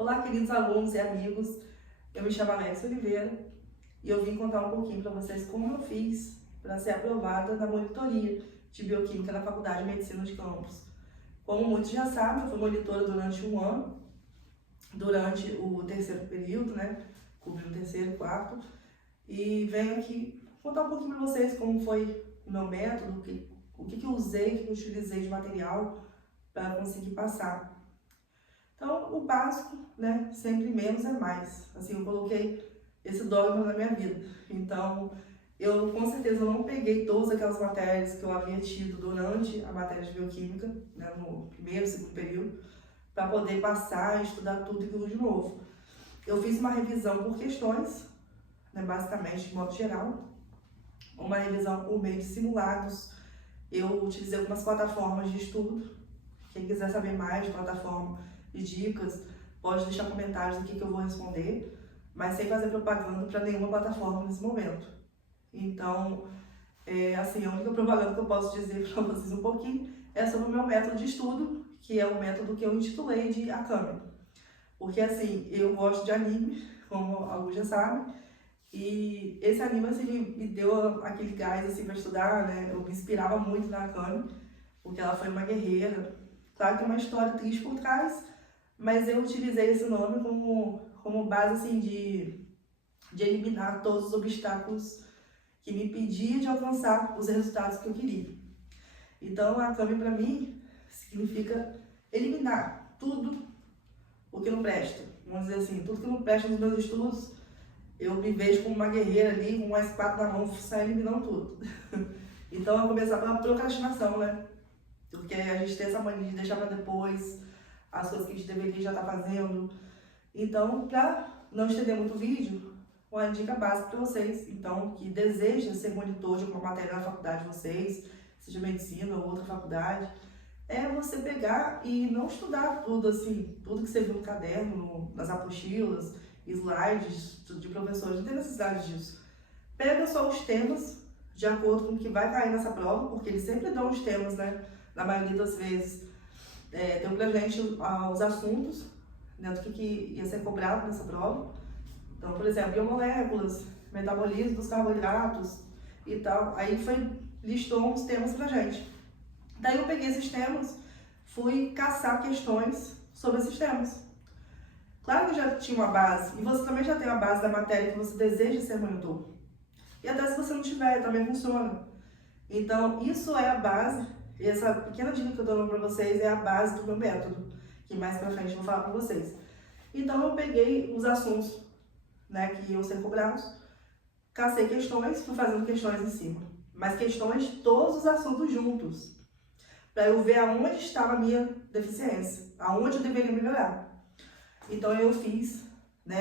Olá, queridos alunos e amigos. Eu me chamo Alex Oliveira e eu vim contar um pouquinho para vocês como eu fiz para ser aprovada na monitoria de Bioquímica na Faculdade de Medicina de Campos. Como muitos já sabem, eu fui monitora durante um ano, durante o terceiro período, cobri o terceiro e quarto, e venho aqui contar um pouquinho para vocês como foi o meu método, o que eu usei, o que eu utilizei de material para conseguir passar. Então, o básico, sempre menos é mais. Assim, eu coloquei esse dogma na minha vida. Então, eu com certeza não peguei todas aquelas matérias que eu havia tido durante a matéria de bioquímica, no primeiro, segundo período, para poder passar e estudar tudo aquilo de novo. Eu fiz uma revisão por questões, basicamente, de modo geral, uma revisão por meio de simulados. Eu utilizei algumas plataformas de estudo. Quem quiser saber mais de plataforma e dicas, pode deixar comentários aqui que eu vou responder, mas sem fazer propaganda para nenhuma plataforma nesse momento. Então, a única propaganda que eu posso dizer para vocês um pouquinho é sobre o meu método de estudo, que é o método que eu intitulei de Akami. Porque, assim, eu gosto de anime, como alguns já sabem, e esse anime, assim, me deu aquele gás, assim, para estudar, Eu me inspirava muito na Akami, porque ela foi uma guerreira. Claro que tem uma história triste por trás, mas eu utilizei esse nome como base, assim, de eliminar todos os obstáculos que me impediam de alcançar os resultados que eu queria. Então, a Akami, para mim, significa eliminar tudo o que não presta. Vamos dizer assim, tudo que não presta nos meus estudos, eu me vejo como uma guerreira ali, com uma espada na mão, sai eliminando tudo. Então, eu vou começar pela procrastinação, Porque a gente tem essa mania de deixar para depois as coisas que a gente deveria já estar fazendo. Então, para não estender muito o vídeo, uma dica básica para vocês, então, que desejam ser monitor de alguma matéria na faculdade de vocês, seja medicina ou outra faculdade, é você pegar e não estudar tudo, assim, tudo que você viu no caderno, nas apostilas, slides de professores, não tem necessidade disso. Pega só os temas, de acordo com o que vai cair nessa prova, porque eles sempre dão os temas, na maioria das vezes, deu pra gente os assuntos, do que ia ser cobrado nessa prova. Então, por exemplo, biomoléculas, metabolismo dos carboidratos e tal. Aí listou uns temas pra gente. Daí eu peguei esses temas, fui caçar questões sobre esses temas. Claro que eu já tinha uma base, e você também já tem a base da matéria que você deseja ser monitor. E até se você não tiver, também funciona. Então, isso é a base, e essa pequena dica que eu estou dando para vocês é a base do meu método, que mais pra frente eu vou falar para vocês. Então, eu peguei os assuntos, que iam ser cobrados, cacei questões, fui fazendo questões em cima. Mas questões de todos os assuntos juntos, para eu ver aonde estava a minha deficiência, aonde eu deveria melhorar. Então, eu fiz,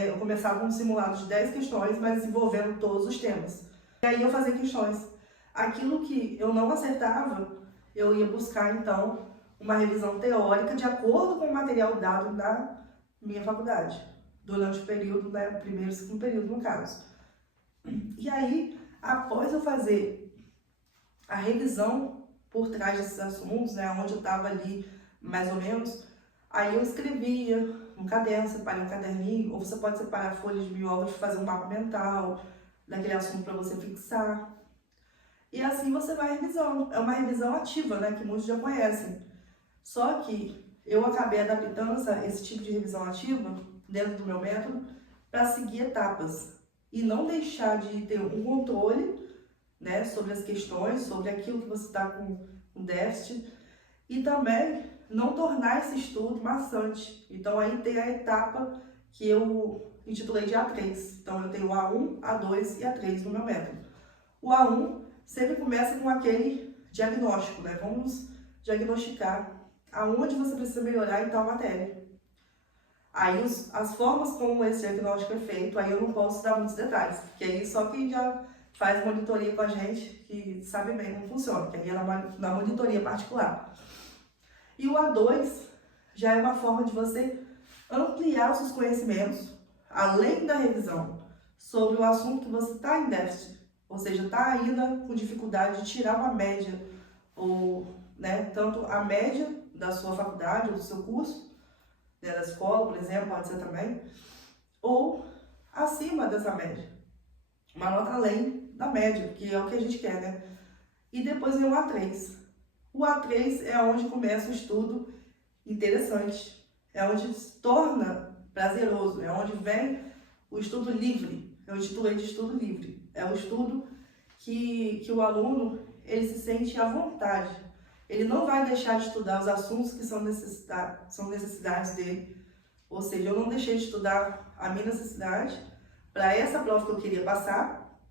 eu começava com um simulado de 10 questões, mas envolvendo todos os temas. E aí eu fazia questões. Aquilo que eu não acertava, eu ia buscar, então, uma revisão teórica de acordo com o material dado na minha faculdade, durante o período, primeiro e segundo período, no caso. E aí, após eu fazer a revisão por trás desses assuntos, onde eu estava ali, mais ou menos, aí eu escrevia no caderno, separei um caderninho, ou você pode separar folhas de biógrafo e fazer um mapa mental daquele assunto para você fixar. E assim você vai revisando. É uma revisão ativa, que muitos já conhecem. Só que eu acabei adaptando esse tipo de revisão ativa dentro do meu método para seguir etapas e não deixar de ter um controle, sobre as questões, sobre aquilo que você está com déficit, e também não tornar esse estudo maçante. Então aí tem a etapa que eu intitulei de A3. Então eu tenho o A1, A2 e A3 no meu método. O A1 sempre começa com aquele diagnóstico, Vamos diagnosticar aonde você precisa melhorar em tal matéria. Aí as formas como esse diagnóstico é feito, aí eu não posso dar muitos detalhes, porque aí só quem já faz monitoria com a gente, que sabe bem como funciona, que aí é na monitoria particular. E o A2 já é uma forma de você ampliar os seus conhecimentos, além da revisão, sobre o assunto que você está em déficit, ou seja, está ainda com dificuldade de tirar uma média, ou tanto a média da sua faculdade ou do seu curso, né, da escola, por exemplo, pode ser também, ou acima dessa média. Uma nota além da média, que é o que a gente quer, né? E depois vem o A3. O A3 é onde começa o estudo interessante, é onde se torna prazeroso, é onde vem o estudo livre. Eu intitulei de estudo livre. É o estudo que o aluno ele se sente à vontade. Ele não vai deixar de estudar os assuntos que são necessidades dele. Ou seja, eu não deixei de estudar a minha necessidade para essa prova que eu queria passar,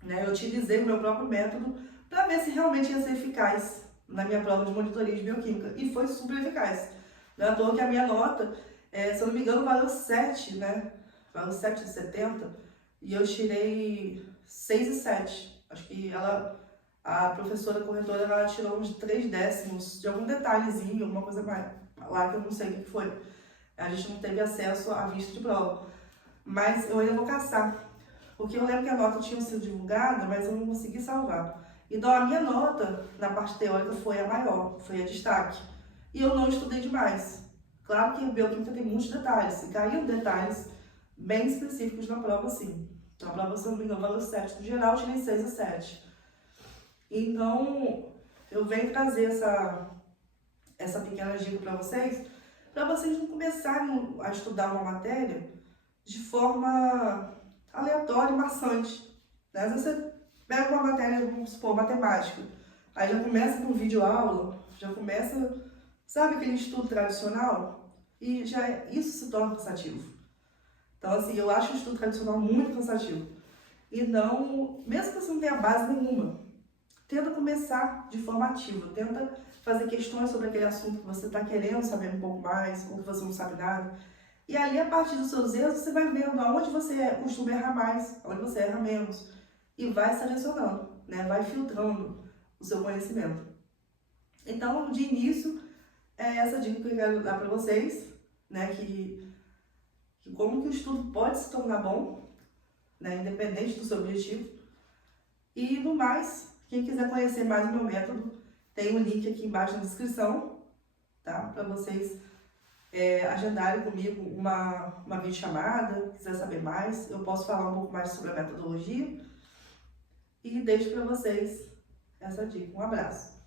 né? Eu utilizei o meu próprio método para ver se realmente ia ser eficaz na minha prova de monitoria de bioquímica. E foi super eficaz. Não é à toa que a minha nota, se eu não me engano, valeu 7, né? Valeu 7,70 e eu tirei 6,7. Acho que a professora corretora, ela tirou uns 3 décimos de algum detalhezinho, alguma coisa mais lá que eu não sei o que foi. A gente não teve acesso à vista de prova. Mas eu ainda vou caçar. Porque eu lembro que a nota tinha sido divulgada, mas eu não consegui salvar. Então a minha nota na parte teórica foi a maior, foi a destaque. E eu não estudei demais. Claro que a bioquímica tem muitos detalhes, e caíram detalhes bem específicos na prova, sim. Então a prova, se eu não me engano, valeu 7 no geral, eu tirei 6 a 7. Então eu venho trazer essa pequena dica para vocês não começarem a estudar uma matéria de forma aleatória e maçante. Né? Às vezes você pega uma matéria, vamos supor, matemática, aí já começa com vídeo aula, já começa, sabe aquele estudo tradicional? E isso se torna cansativo. Então, assim, eu acho o estudo tradicional muito cansativo. Então, mesmo que você não tenha base nenhuma, tenta começar de forma ativa, tenta fazer questões sobre aquele assunto que você está querendo saber um pouco mais, ou que você não sabe nada. E ali, a partir dos seus erros, você vai vendo aonde você costuma errar mais, aonde você erra menos. E vai selecionando, né? Vai filtrando o seu conhecimento. Então, de início, é essa dica que eu quero dar para vocês, né? Que como que o estudo pode se tornar bom, né? Independente do seu objetivo. E, no mais, quem quiser conhecer mais o meu método, tem um link aqui embaixo na descrição, tá? Para vocês agendarem comigo uma videochamada, quiser saber mais, eu posso falar um pouco mais sobre a metodologia e deixo para vocês essa dica. Um abraço!